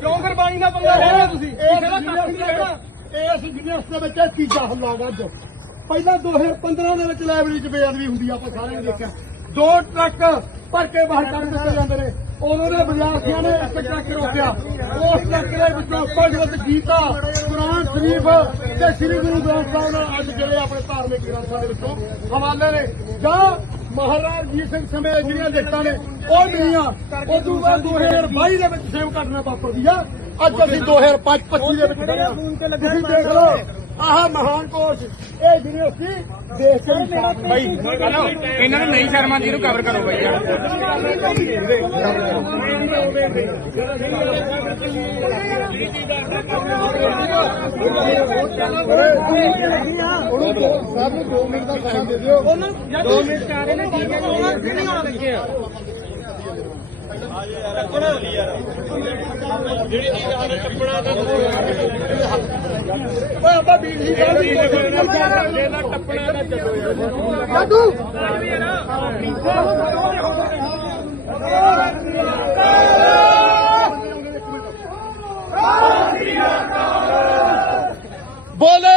ਕਿਉਂ ਫਿਰ ਬਾਣੀ ਦਾ ਪੰਗਾ ਲੈ ਰਹੇ ਤੁਸੀਂ? ਇਸ ਕਿਸੇ ਦਾ ਕੱਖ ਨਹੀਂ ਲੈਣਾ ਇਸ ਬਿਜ਼ਨਸ ਦੇ ਵਿੱਚ ਇਹ ਤੀਜਾ ਹਮਲਾ ਗਾ ਅੱਜ। ਪਹਿਲਾਂ 2015 ਦੇ ਵਿੱਚ ਲਾਇਬ੍ਰੇਰੀ 'ਚ ਬੇਅਦਬੀ ਹੁੰਦੀ ਆ ਆਪਾਂ ਸਾਰਿਆਂ ਨੇ ਦੇਖਿਆ। ਦੋ ਟਰੱਕ ਭਰ ਕੇ ਬਾਹਰ ਕੱਢ ਦਿੱਤੇ ਜਾਂਦੇ ਨੇ। ਉਦੋਂ ਦੇ ਵਿਦਿਆਰਥੀਆਂ ਨੇ ਇੱਕ ਟਰੱਕ ਰੋਕਿਆ। ਉਸ ਟਰੱਕ ਦੇ ਵਿੱਚੋਂ ਭਗਵਤ ਗੀਤਾ ਕੁਰਾਨ ਸ਼ਰੀਫ ਤੇ ਸ੍ਰੀ ਗੁਰੂ ਗ੍ਰੰਥ ਸਾਹਿਬ ਨਾਲ ਅੱਜ ਜਿਹੜੇ ਆਪਣੇ ਧਾਰਮਿਕ ਗ੍ਰੰਥਾਂ ਦੇ ਵਿੱਚੋਂ ਹਵਾਲੇ ਨੇ। ਜਾਂ ਮਹਾਰਾਜ ਜੀ ਸਿੰਘ ਸਮੇਤ ਜਿਹੜੀਆਂ ਲਿਖਤਾਂ ਨੇ ਉਹ ਮਿਲੀਆਂ। ਉਹ ਤੋਂ ਬਾਅਦ 2022 ਦੇ ਵਿੱਚ ਸੇਮ ਘਟਨਾ ਵਾਪਰਦੀ ਆ। ਅੱਜ ਅਸੀਂ 2025 25 ਦੇ ਵਿੱਚ ਤੁਸੀਂ ਦੇਖ ਲਓ ਆਹ ਮਹਾਨ ਕੋਸ਼। ਇਹ ਯੂਨੀਵਰਸਿਟੀ ਦੇਖ ਕੇ ਵੀ। ਬਾਈ ਇਹਨਾਂ ਨੂੰ ਨਹੀਂ ਸ਼ਰਮਾ ਜੀ ਨੂੰ ਕਵਰ ਕਰੋ ਬਾਈ। ਯਾਰ ਉਹਨੂੰ ਸਭ ਨੂੰ 2 ਮਿੰਟ ਦਾ ਸਮਾਂ ਦੇ ਦਿਓ ਦੋ ਮਿੰਟ ਚਾਹ ਰਹੇ ਨੇ ਠੀਕ ਹੈ ਜੀ ਨਹੀਂ ਆਉਣ ਲੱਗੇ ਆ ਟੱਪਣਾ ਦਾ ਚੱਲੋ ਯਾਰ Bolê!